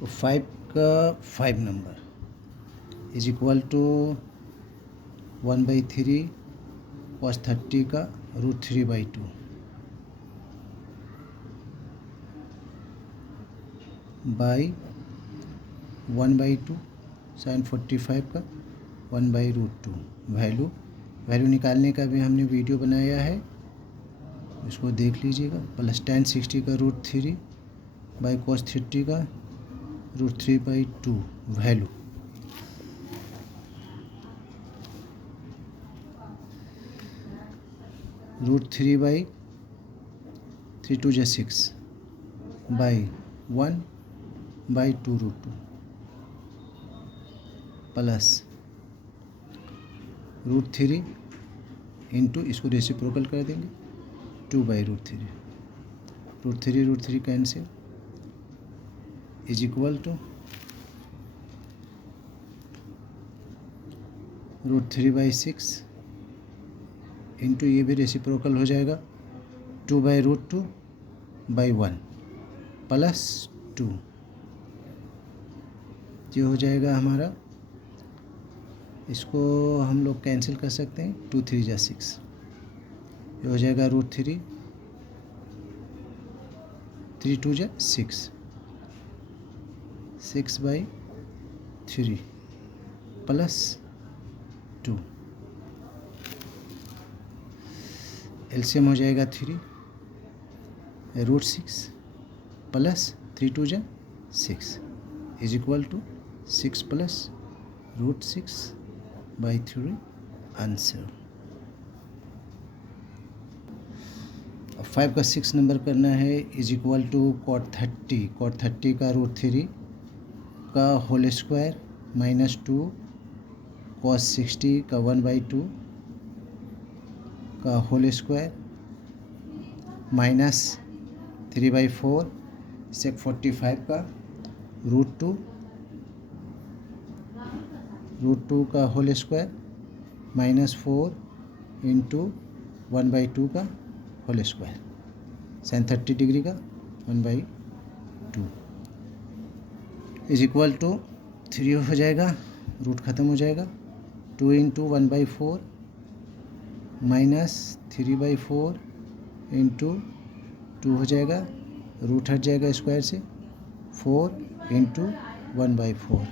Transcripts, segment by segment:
तो 5 का 5 number is equal to 1/3 cos 30 का √3/2 बाई 1/2 sin 45 का 1/√2। वैल्यू निकालने का भी हमने वीडियो बनाया है, इसको देख लीजिएगा। प्लस tan 60 का √3 बाई cos 30 का √3/2 वैल्यू। √3/3 = 6 बाई 1/2√2 प्लस √3 इंटू इसको रेसिप्रोकल कर देंगे 2/√3। √3 cancel is equal to √3/6 into ये भी रेसिप्रोकल हो जाएगा 2/√2/1 प्लस 2। ये हो जाएगा हमारा, इसको हम लोग कैंसिल कर सकते हैं। 2 3 = 6, ये हो जाएगा √3 3 2 = 6 6/3 प्लस 2। एलसीएम हो जाएगा 3 √6 plus 3 2 = 6 is equal to 6 plus √6/3 answer. अब 5 का 6 नंबर करना है इज इक्वल टू cot 30 का √3 का होल स्क्वायर -2 cos 60 का 1/2 का होल स्क्वायर -3/4 sec 45 का √2 का होल स्क्वायर -4 इंटू 1/2 का होल स्क्वायर sin 30 डिग्री का 1/2 इज इक्वल टू 3 हो जाएगा, रूट ख़त्म हो जाएगा। 2 इंटू 1/4 -3/4 इंटू 2 हो जाएगा, रूट हट जाएगा स्क्वायर से, 4 इंटू 1/4।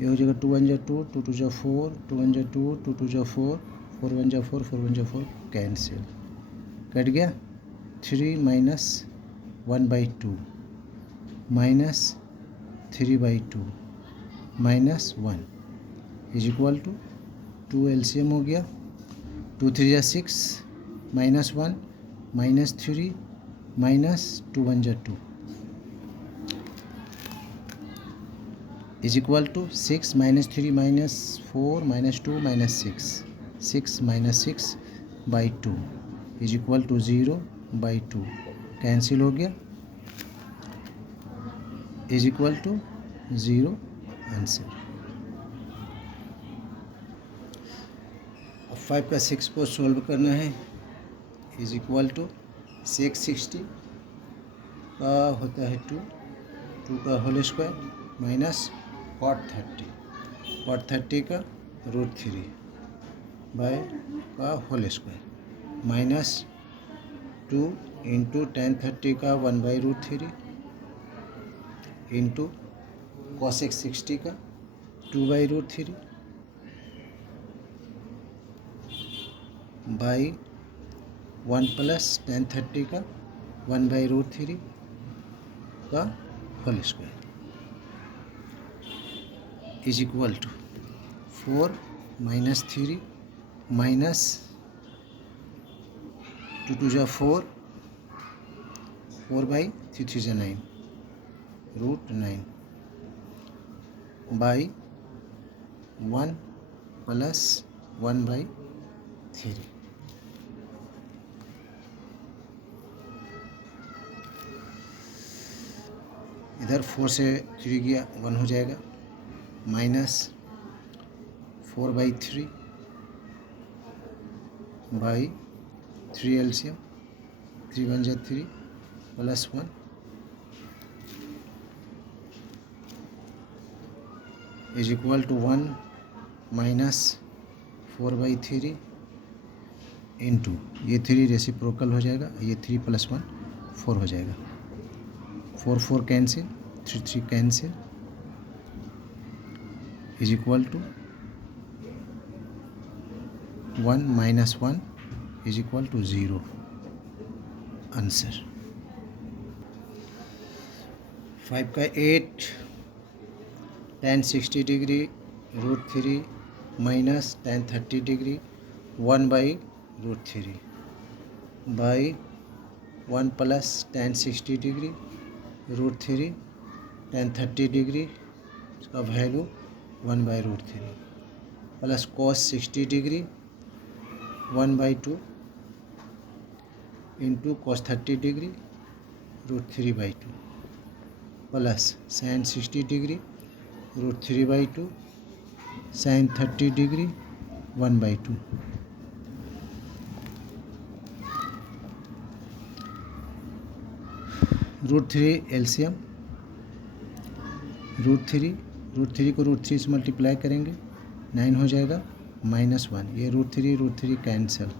ये हो जाएगा 2 1 = 2, 2 2 = 4, 2 1 = 2, 2 2 = 4, 4 1 = 4, 4 1 = 4 कैंसिल कट गया। 3 - 1/2 -3/2 -1 इज इक्वल टू 2 एलसीएम हो गया। 2 3 = 6 -1 -3 -2 1 = 2 is equal to 6 - 3 - 4 - 2 - 6 6 - 6/2 is equal to 0/2 cancel हो गया इज इक्वल टू 0 आंसर। अब 5 का 6 को सोल्व करना है इज इक्वल टू sec 60 का होता है 2 का होल स्क्वायर माइनस cot 30 का √3 बाय का होल स्क्वायर -2 इंटू tan 30 का 1/√3 इंटू cosec 60 का 2/√3 बाई 1 प्लस tan 30 का 1/√3 का whole square is equal to 4 - 3 minus 2 2 = 4, 4/3 3 = 9 √9 by 1 plus 1/3। इधर 4 से 3 गया 1 हो जाएगा -4/3 by 3 LCM 3 1 = 3 plus 1 is equal to 1 minus 4/3 into ये 3 रेसिप्रोकल हो जाएगा, ये 3 + 1 4 हो जाएगा, 4 4 cancel, 3 3 cancel, is equal to 1 minus 1 is equal to 0। Answer 5 का 8 tan 60 degree √3 minus tan 30 degree 1/√3 by 1 plus tan 60 degree √3 tan 30 degree इसका value 1/√3 plus cos 60 degree 1/2 into cos 30 degree √3/2 plus sin 60 degree √3/2 sin 30 degree 1/2 √3 LCM √3 को √3 से multiply करेंगे 9 हो जाएगा, -1 ये √3 cancel,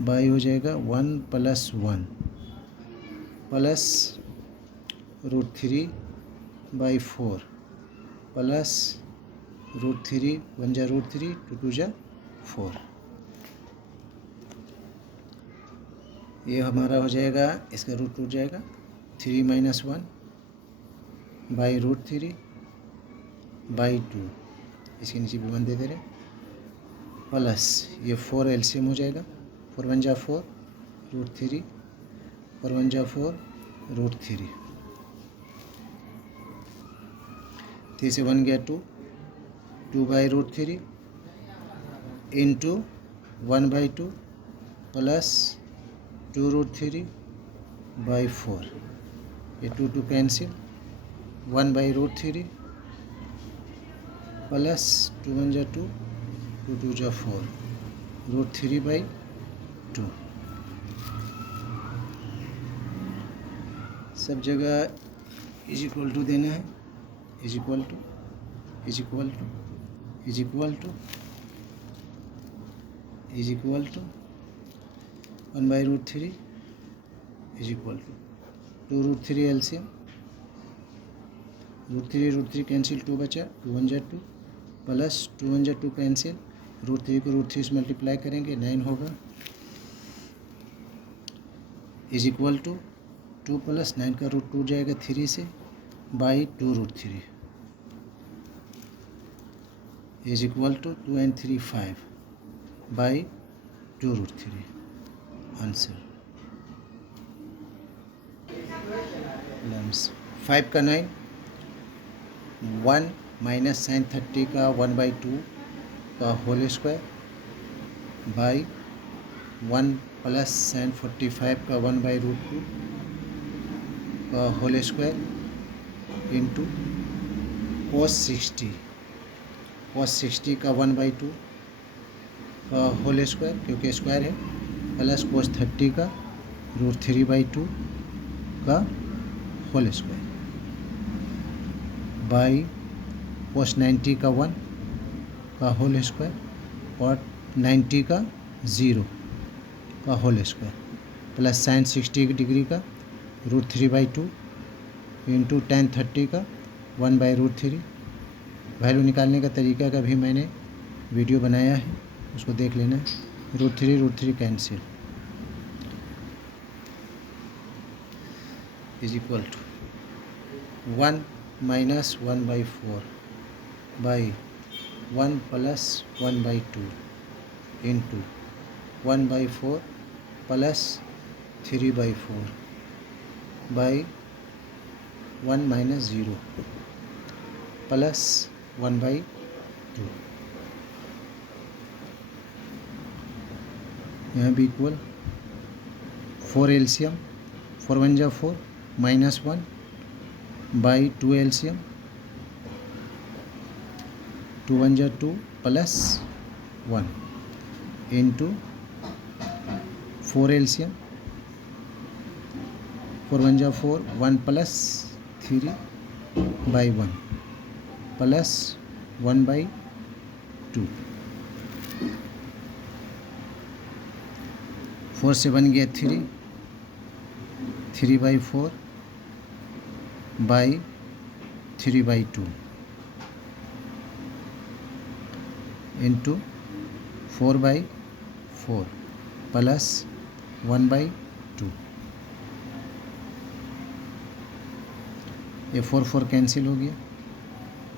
by हो जाएगा 1 + 1 प्लस √3/4 प्लस √3 1 जा √3 2 2 जा 4, ये हमारा हो जाएगा, इसका रूट टूट जाएगा 3 - 1 बाई √3/2 इसके नीचे भी 1 दे दे रहे, प्लस ये 4 एलसीएम हो जाएगा, 4 1 जा 4 √3 4 1 जा 4 √3 3 से 1 गया 2 2/√3 इंटू 1/2 प्लस 2√3/4 ये 2 2 कैंसिल, 1/√3 प्लस 2 1 जा 2 2 2 जा 4 √3/2 सब जगह इज इक्वल टू देना है, is equal to 1/√3 is equal to 2√3 LCM, √3 cancel, 2 बचा, 2 1 जा 2 प्लस 2 1 जा 2 कैंसिल, √3 को √3 से मल्टीप्लाई करेंगे 9 होगा, इज इक्वल टू 2 + 9 का रूट टूट जाएगा 3 से by 2√3 is equal to 2 and 3 5 by 2√3 answer. 5 का 9 1 माइनस sin 30 का 1/2 का whole square by 1 plus sin 45 का 1/√2 का होल स्क्वायर इंटू cos 60 का 1/2 का होल स्क्वायर क्योंकि स्क्वायर है, प्लस cos 30 का √3/2 का होल स्क्वायर बाई cos 90 का 1 का होल स्क्वायर और 90 का 0 का whole square plus sin 60 degree का √3/2 इंटू tan 30 का 1/√3। वैल्यू निकालने का तरीका का भी मैंने वीडियो बनाया है, उसको देख लेना है। √3 cancel is equal to 1 - 1/4 by 1 + 1/2 into 1/4 plus 3/4 by 1 - 0 plus 1/2 यहाँ भी इक्वल 4 एलसीएम 4 1 जा 4 -1 बाई 2 एलसीएम 2 1 जा 2 प्लस 1 इंटू 4 एलसीएम 4 1 जा 4 1 प्लस 3/1 प्लस 1/2। 4 से बन गया 3, 3/4 बाई 3/2 इंटू 4/4 प्लस 1/2। ये 4 कैंसिल हो गया,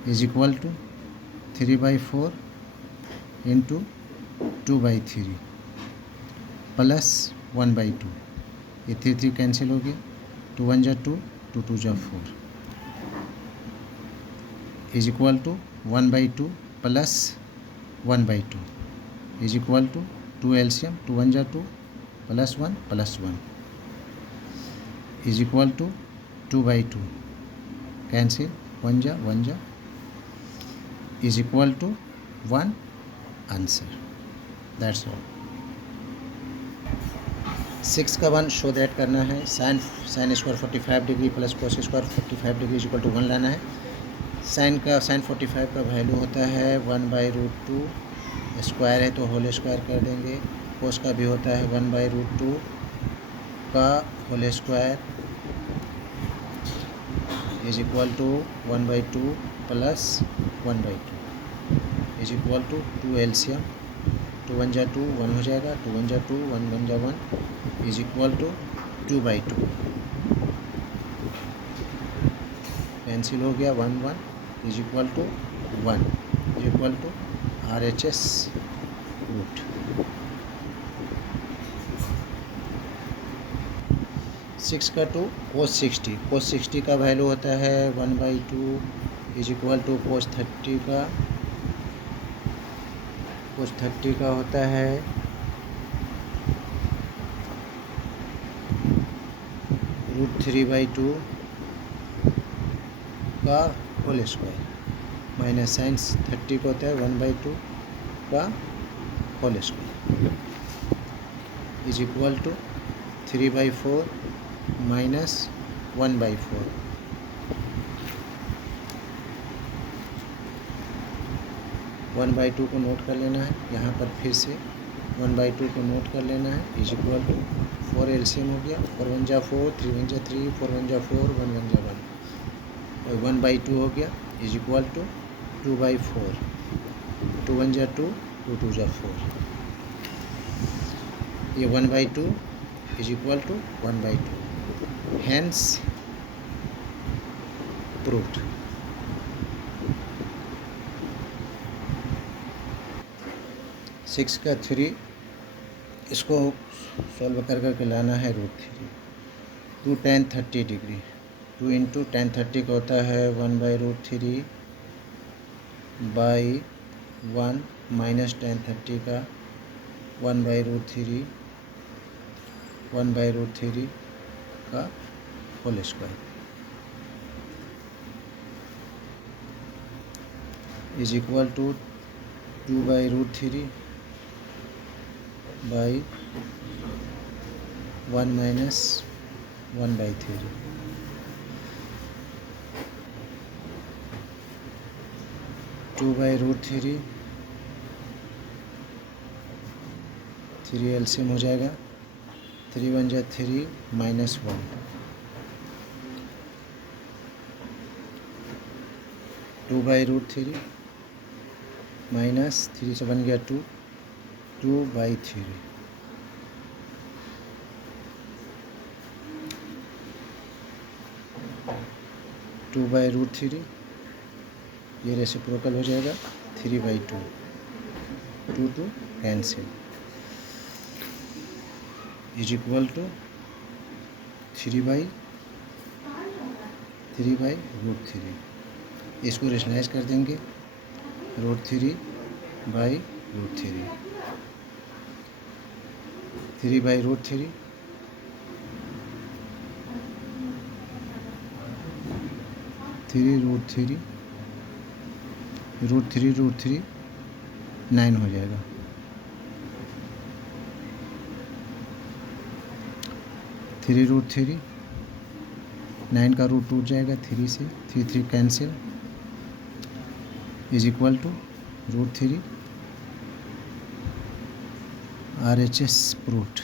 is equal to 3/4 into 2/3 plus 1/2। ये 3 कैंसिल हो गया, 2 1 जा 2, 2 2 जा 4 is equal to 1/2 plus 1/2 is equal to 2 LCM, 2 1 जा 2 plus 1 is equal to 2/2 cancel, 1 जा is equal to 1 answer. That's all. 6 का 1 शो दैट करना है। Sine square 45 degree plus cos square 45 degree is equal to 1 लाना है। Sign 45 का value होता है 1/√2, स्क्वायर है तो होल स्क्वायर कर देंगे। कोस का भी होता है 1/√2 का whole square is equal to 1/2 plus 1/2 is equal to 2 LCM, 2 1 जा 2, 1 हो जाएगा, 2 1 जा 2, 1 1 जा 1 इज इक्वल टू 2/2 कैंसिल हो गया, 1 1 is equal to 1 is equal to RHS रूट। 6 का 2 cos 60 का वैल्यू होता है 1/2 इज इक्वल टू cos 30 का होता है √3/2 का होल स्क्वायर माइनस साइन 30 का होता है 1/2 का whole square is equal to 3/4 minus 1/4 1/2 को नोट कर लेना है, यहाँ पर फिर से 1/2 को नोट कर लेना है इज इक्वल टू 4 एलसीएम हो गया, 4 1 जा 4, 3 1 जा 3, 4 1 जा 4, 1 1 जा 1 और 1/2 हो गया इज इक्वल टू 2/4, 2 1 जा 2, 2 2 जा 4 ये 1/2 is equal to 1/2 hence proved. Six का 3 इसको सॉल्व कर करके लाना है √3, 2 tan 30 डिग्री, 2 इंटू tan 30 का होता है 1/√3 बाई 1 माइनस tan 30 का 1/√3 का whole square is equal to 2/√3 by 1 minus 1/3 2/√3 3 LCM हो जाएगा, 3 1 जा 3 माइनस 1 2/√3 माइनस 3 से बन गया 2, 2/3 2/√3 ये रेसिप्रोकल हो जाएगा 3/2, 2 2 कैंसिल इज इक्वल टू 3/√3 इसको रेशनलाइज कर देंगे √3/√3 3/√3 √3 9 हो जाएगा, 3√3 9 का रूट टूट जाएगा 3 से, 3 3 cancel is equal to √3 RHS Pruitt.